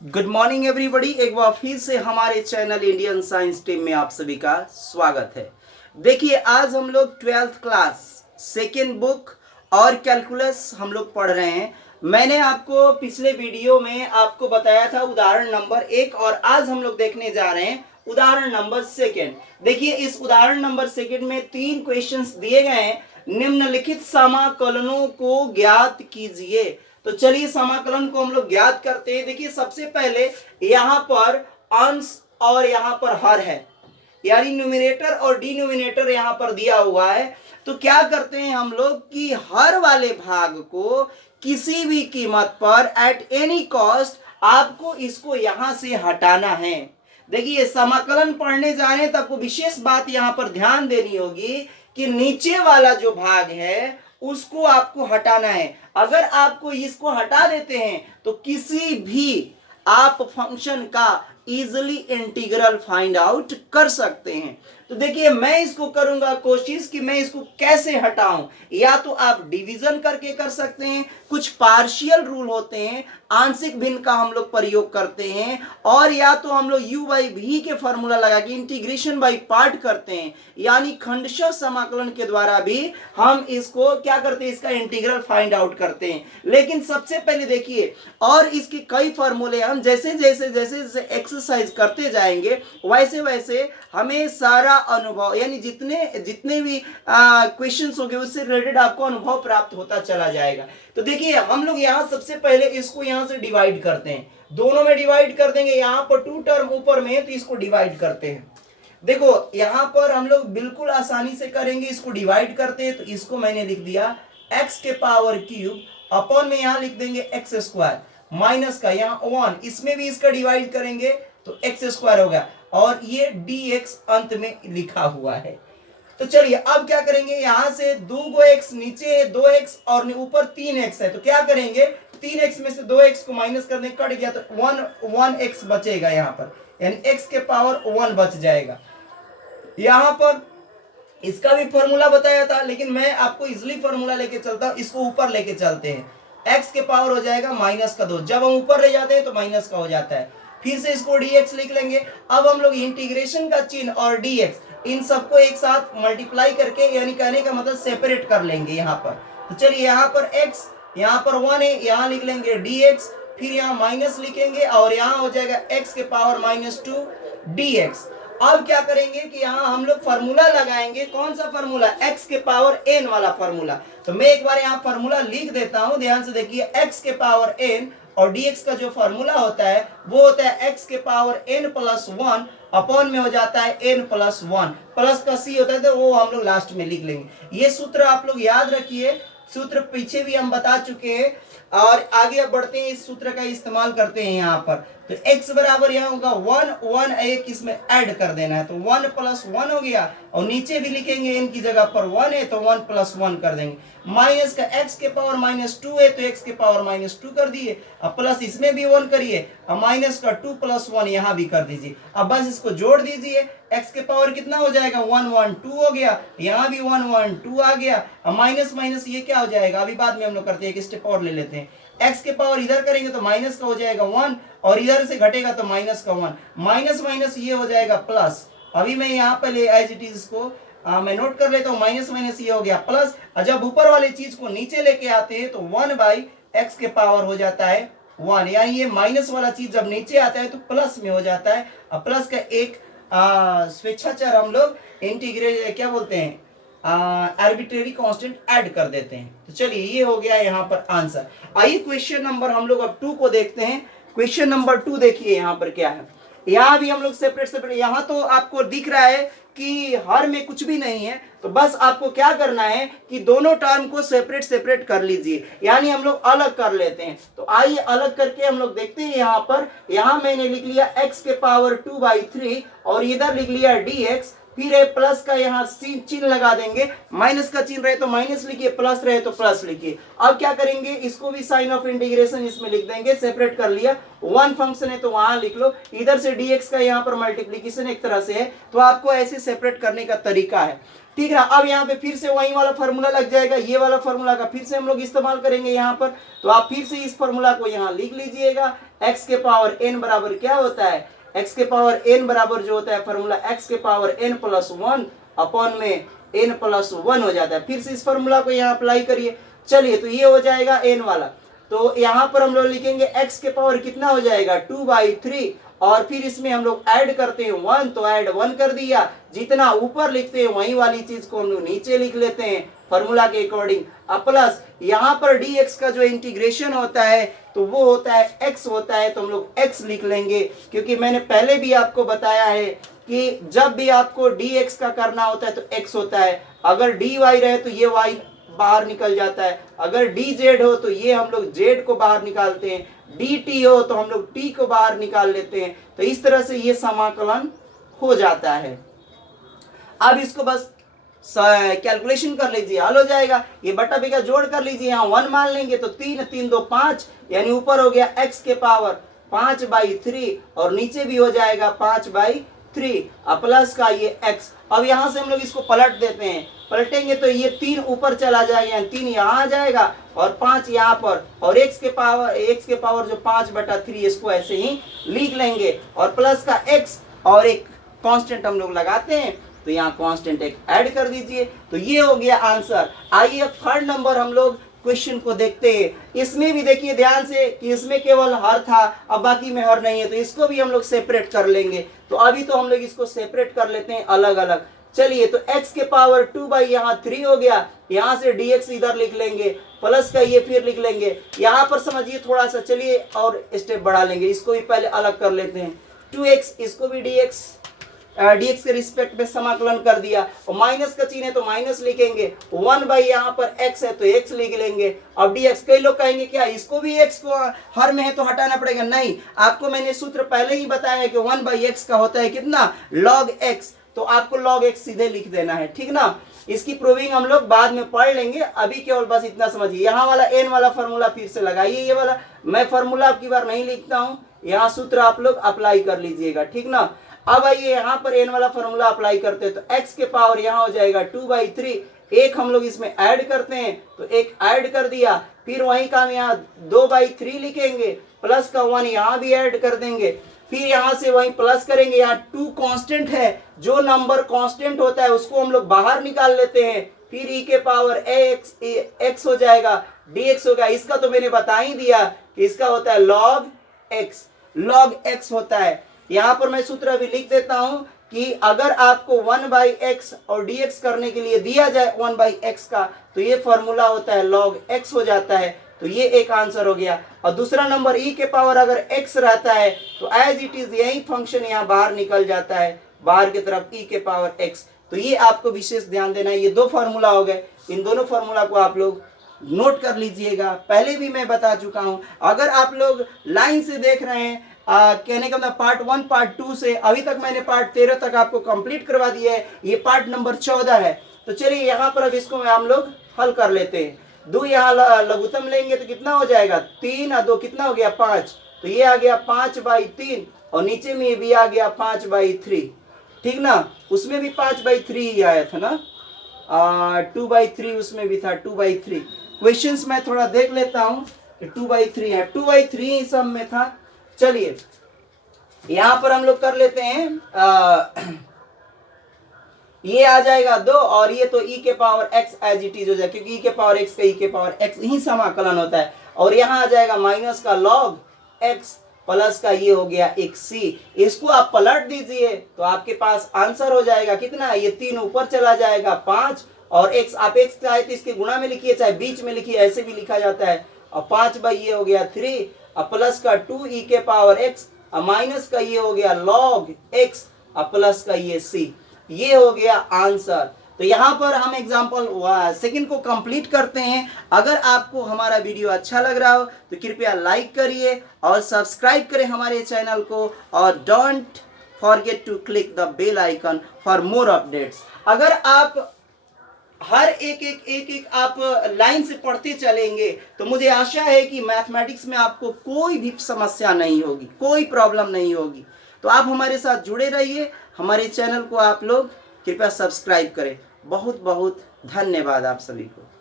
Good morning everybody. एक बार फिर से हमारे चैनल इंडियन साइंस टीम में आप सभी का स्वागत है। देखिए, आज हम लोग 12th क्लास सेकेंड बुक और कैलकुलस हम लोग पढ़ रहे हैं। मैंने आपको पिछले वीडियो में आपको बताया था उदाहरण नंबर 1 और आज हम लोग देखने जा रहे हैं उदाहरण नंबर 2। देखिए, इस उदाहरण नंबर 2 में 3 क्वेश्चंस दिए गए हैं। निम्नलिखित समाकलनों को ज्ञात कीजिए। तो चलिए समाकलन को हम लोग ज्ञात करते हैं। देखिए, सबसे पहले यहाँ पर अंश और यहाँ पर हर है, यानी न्यूमिनेटर और डिनोमिनेटर यहाँ पर दिया हुआ है। तो क्या करते हैं हम लोग कि हर वाले भाग को किसी भी कीमत पर एट एनी कॉस्ट आपको इसको यहाँ से हटाना है। देखिए, समाकलन पढ़ने जा रहे हैं तो आपको विशेष बात यहाँ पर ध्यान देनी होगी कि नीचे वाला जो भाग है उसको आपको हटाना है। अगर आपको इसको हटा देते हैं तो किसी भी आप फंक्शन का इजिली इंटीग्रल फाइंड आउट कर सकते हैं। तो देखिए, मैं इसको करूंगा कोशिश कि मैं इसको कैसे हटाऊं। या तो आप डिवीजन करके कर सकते हैं, कुछ पार्शियल रूल होते हैं, आंशिक भिन्न का हम लोग प्रयोग करते हैं, और या तो हम लोग u बाई v के फॉर्मूला लगा के इंटीग्रेशन बाई पार्ट करते हैं, यानी खंडशः समाकलन के द्वारा भी हम इसको क्या करते हैं, इसका इंटीग्रल फाइंड आउट करते हैं। लेकिन सबसे पहले देखिए, और इसके कई फॉर्मूले हम जैसे जैसे एक्सरसाइज करते जाएंगे वैसे वैसे हमें सारा अनुभव, यानी जितने भी क्वेश्चंस होंगे उससे रिलेटेड आपको अनुभव प्राप्त होता चला जाएगा। तो देखिए, हम लोग यहाँ सबसे पहले इसको यहाँ से डिवाइड करते हैं, दोनों में डिवाइड कर देंगे। यहाँ पर 2 टर्म ऊपर में है तो इसको डिवाइड करते हैं। देखो, यहाँ पर हम लोग बिल्कुल आसानी से करेंगे, इसको डिवाइड करते हैं। तो इसको मैंने लिख दिया x के पावर क्यूब अपॉन में यहाँ लिख देंगे x स्क्वायर, माइनस का यहाँ 1, इसमें भी इसका डिवाइड करेंगे तो x स्क्वायर हो गया, और ये dx अंत में लिखा हुआ है। तो चलिए अब क्या करेंगे, यहां से 2x नीचे है 2x और ऊपर 3x है। तो क्या करेंगे, 3x में से 2x को माइनस कर दें, कट गया तो 1x बचेगा यहाँ पर, यानी x के पावर 1 बच जाएगा। यहाँ पर इसका भी फॉर्मूला बताया था, लेकिन मैं आपको इजिली फॉर्मूला लेके चलता हूँ, इसको ऊपर लेके चलते हैं। x के पावर हो जाएगा माइनस का 2, जब हम ऊपर ले जाते हैं तो माइनस का हो जाता है। फिर से इसको dx लिख लेंगे। अब हम लोग इंटीग्रेशन का चिन्ह और dx इन सबको एक साथ मल्टीप्लाई करके, यानी कहने का मतलब सेपरेट कर लेंगे यहाँ पर। तो चलिए, यहाँ पर x, यहाँ पर 1 है, यहाँ लिख लेंगे dx, फिर यहाँ माइनस लिखेंगे और यहाँ हो जाएगा x के पावर -2 dx। अब क्या करेंगे कि यहाँ हम लोग फार्मूला लगाएंगे। कौन सा फार्मूला, x के पावर n वाला फार्मूला। तो मैं एक बार यहाँ फार्मूला लिख देता हूँ, ध्यान से देखिए। x के पावर n और dx का जो फार्मूला होता है वो होता है x के पावर n प्लस 1 अपॉन में हो जाता है n प्लस 1, प्लस का c होता है तो वो हम लोग लास्ट में लिख लेंगे। ये सूत्र आप लोग याद रखिए, सूत्र पीछे भी हम बता चुके हैं, और आगे अब बढ़ते हैं, इस सूत्र का इस्तेमाल करते हैं यहाँ पर। तो x बराबर यहाँ होगा 1 एक इसमें ऐड कर देना है, तो 1 प्लस 1 हो गया, और नीचे भी लिखेंगे n की जगह पर 1 है तो 1 प्लस 1 कर देंगे। माइनस का x के पावर -2 है तो x के पावर -2 कर दिए, अब प्लस इसमें भी 1 करिए, अब माइनस का 2 प्लस 1 यहाँ भी कर दीजिए। अब बस इसको जोड़ दीजिए, x के पावर कितना हो जाएगा 1 1 2 हो गया, यहाँ भी 1 1 2 आ गया। अब माइनस माइनस ये क्या हो जाएगा, अभी बाद में हम लोग करते हैं, एक स्टेप और ले लेते हैं। x के पावर इधर करेंगे तो माइनस का हो जाएगा 1, और इधर से घटेगा तो माइनस का 1, माइनस माइनस ये हो जाएगा प्लस। अभी मैं यहाँ पे ले एज इट इज इसको मैं नोट कर लेता हूँ, माइनस माइनस ये हो गया प्लस। जब ऊपर वाली चीज को नीचे लेके आते हैं तो 1 बाई एक्स के पावर हो जाता है 1, यानी ये माइनस वाला चीज जब नीचे आता है तो प्लस में हो जाता है। अब प्लस का एक स्वेच्छाचार हम लोग इंटीग्रेट क्या बोलते हैं, आर्बिट्रेरी कांस्टेंट ऐड कर देते हैं। तो चलिए, ये हो गया यहाँ पर आंसर। आइए क्वेश्चन नंबर हम लोग अब 2 को देखते हैं। क्वेश्चन नंबर 2 देखिए यहाँ पर क्या है। यहाँ भी हम लोग सेपरेट, यहाँ तो आपको दिख रहा है कि हर में कुछ भी नहीं है, तो बस आपको क्या करना है कि दोनों टर्म को सेपरेट कर लीजिए, यानी हम लोग अलग कर लेते हैं। तो आइए अलग करके हम लोग देखते हैं। यहाँ पर मैंने लिख लिया x के पावर 2/3 और इधर लिख लिया dx, फिर है प्लस का यहाँ चिन्ह लगा देंगे, माइनस का चिन्ह रहे तो माइनस लिखिए, प्लस रहे तो प्लस लिखिए। अब क्या करेंगे, इसको भी साइन ऑफ इंटीग्रेशन इसमें लिख देंगे, सेपरेट कर लिया। 1 फंक्शन है तो वहां लिख लो, इधर से dx का यहाँ पर मल्टीप्लीकेशन एक तरह से है, तो आपको ऐसे सेपरेट करने का तरीका है। ठीक है। अब यहाँ पे फिर से वही वाला फार्मूला लग जाएगा, ये वाला फार्मूला का फिर से हम लोग इस्तेमाल करेंगे यहाँ पर। तो आप फिर से इस फार्मूला को यहाँ लिख लीजिएगा। x के पावर n बराबर क्या होता है, x के पावर n बराबर जो होता है फार्मूला x के पावर n प्लस 1 अपॉन में n प्लस 1 हो जाता है। फिर से इस फार्मूला को यहाँ अप्लाई करिए। चलिए तो ये हो जाएगा n वाला। तो यहाँ पर हम लोग लिखेंगे x के पावर कितना हो जाएगा 2/3 और फिर इसमें हम लोग ऐड करते हैं 1, तो ऐड 1 कर दिया। जितना ऊपर लिखते हैं वही वाली चीज को हम लोग नीचे लिख लेते हैं फॉर्मूला के अकॉर्डिंग। अब प्लस यहाँ पर dx का जो इंटीग्रेशन होता है तो वो होता है x होता है, तो हम लोग x लिख लेंगे, क्योंकि मैंने पहले भी आपको बताया है कि जब भी आपको dx का करना होता है तो x होता है। अगर dy रहे तो ये y बाहर निकल जाता है, अगर dz हो तो ये हम लोग z को बाहर निकालते हैं, dt हो तो हम लोग t को बाहर निकाल लेते हैं। तो इस तरह से ये समाकलन हो जाता है। अब इसको बस कैलकुलेशन कर लीजिए, हल हो जाएगा। ये बटा बिगा जोड़ कर लीजिए, यहाँ 1 मान लेंगे तो 3 3 2 5, यानी ऊपर हो गया x के पावर 5/3 और नीचे भी हो जाएगा 5/3 प्लस का ये x। अब यहाँ से हम लोग इसको पलट देते हैं, पलटेंगे तो ये 3 ऊपर चला जाएगा, यानी 3 यहाँ आ जाएगा और 5 यहाँ पर, और x के पावर जो 5/3 इसको ऐसे ही लिख लेंगे और प्लस का x और एक कांस्टेंट हम लोग लगाते हैं, तो यहाँ कांस्टेंट एक ऐड कर दीजिए। तो ये हो गया आंसर। आइए अब थर्ड नंबर हम लोग क्वेश्चन को देखते हैं। इसमें भी देखिए ध्यान से कि इसमें केवल हर था, अब बाकी में हर नहीं है, तो इसको भी हम लोग सेपरेट कर लेंगे। तो अभी तो हम लोग इसको सेपरेट कर लेते हैं अलग अलग। चलिए तो x के पावर 2/3 हो गया, यहाँ से dx इधर लिख लेंगे, प्लस का ये फिर लिख लेंगे। यहाँ पर समझिए थोड़ा सा, चलिए और स्टेप बढ़ा लेंगे, इसको भी पहले अलग कर लेते हैं। 2x इसको भी dx के रिस्पेक्ट में समाकलन कर दिया, और माइनस का चिन्ह है तो माइनस लिखेंगे, 1 यहाँ पर x है तो x लिख लेंगे। अब dx, कई लोग कहेंगे क्या इसको भी x को हर में है तो हटाना पड़ेगा, नहीं, आपको मैंने सूत्र पहले ही बताया है कि 1/x का होता है कितना log x, तो आपको log x सीधे लिख देना है, ठीक ना। इसकी प्रूविंग हम लोग बाद में पढ़ लेंगे, अभी केवल बस इतना समझिए। यहाँ वाला n वाला फॉर्मूला फिर से लगाइए, ये वाला मैं फॉर्मूला आपकी बार नहीं लिखता हूँ, यहाँ सूत्र आप लोग अप्लाई कर लीजिएगा, ठीक ना। अब आइए यहाँ पर n वाला फॉर्मूला अप्लाई करते हैं, तो x के पावर यहाँ हो जाएगा 2/3, एक हम लोग इसमें ऐड करते हैं तो एक ऐड कर दिया, फिर वही काम यहाँ 2/3 लिखेंगे, प्लस का 1 यहाँ भी ऐड कर देंगे, फिर यहाँ से वही प्लस करेंगे। यहाँ 2 कांस्टेंट है, जो नंबर कांस्टेंट होता है उसको हम लोग बाहर निकाल लेते हैं, फिर e के पावर x हो जाएगा, dx होगा। इसका तो मैंने बता ही दिया कि इसका होता है log x होता है। यहाँ पर मैं सूत्र अभी लिख देता हूं कि अगर आपको 1/x और dx करने के लिए दिया जाए 1/x का, तो ये फॉर्मूला होता है log x हो जाता है। तो ये एक आंसर हो गया। और दूसरा नंबर e के पावर अगर x रहता है तो एज इट इज यही फंक्शन यहाँ बाहर निकल जाता है, बाहर की तरफ e के पावर x। तो ये आपको विशेष ध्यान देना है। ये 2 फार्मूला हो गए, इन दोनों फार्मूला को आप लोग नोट कर लीजिएगा। पहले भी मैं बता चुका हूं, अगर आप लोग लाइन से देख रहे हैं, कहने का मतलब पार्ट 1 पार्ट 2 से अभी तक मैंने पार्ट 13 तक आपको कंप्लीट करवा दिया है, ये पार्ट नंबर 14 है। तो चलिए यहाँ पर अब इसको हम लोग हल कर लेते हैं। 2 यहाँ लघुत्तम लेंगे तो कितना हो जाएगा, 3 और 2 कितना हो गया 5, तो ये आ गया 5/3 और नीचे में भी आ गया 5/3, ठीक ना। उसमें भी 5/3 ही आया था ना, 2/3 उसमें भी था, 2/3। क्वेश्चंस मैं थोड़ा देख लेता हूँ कि 2/3 है, 2/3 ही सब में था। चलिए यहां पर हम लोग कर लेते हैं, ये आ जाएगा 2 और ये तो e के power x as it is हो जाएगा, क्योंकि e के पावर x का e के पावर x ही समाकलन होता है। और यहां आ जाएगा माइनस का log x प्लस का ये हो गया एक c। इसको आप पलट दीजिए तो आपके पास आंसर हो जाएगा कितना, ये 3 ऊपर चला जाएगा 5, और x आप x चाहे तो इसके गुणा में लिखिए चाहे बीच में लिखिए, ऐसे भी लिखा जाता है। और 5 ये हो गया 3, प्लस का 2 e के पावर x, माइनस का ये हो गया log x, प्लस का ये c। ये हो गया आंसर। तो यहाँ पर हम एग्जाम्पल सेकंड को कंप्लीट करते हैं। अगर आपको हमारा वीडियो अच्छा लग रहा हो तो कृपया लाइक करिए और सब्सक्राइब करें हमारे चैनल को, और don't forget to click the bell icon for more updates. अगर आप हर एक आप लाइन से पढ़ते चलेंगे तो मुझे आशा है कि मैथमेटिक्स में आपको कोई भी समस्या नहीं होगी, कोई प्रॉब्लम नहीं होगी। तो आप हमारे साथ जुड़े रहिए, हमारे चैनल को आप लोग कृपया सब्सक्राइब करें। बहुत बहुत धन्यवाद आप सभी को।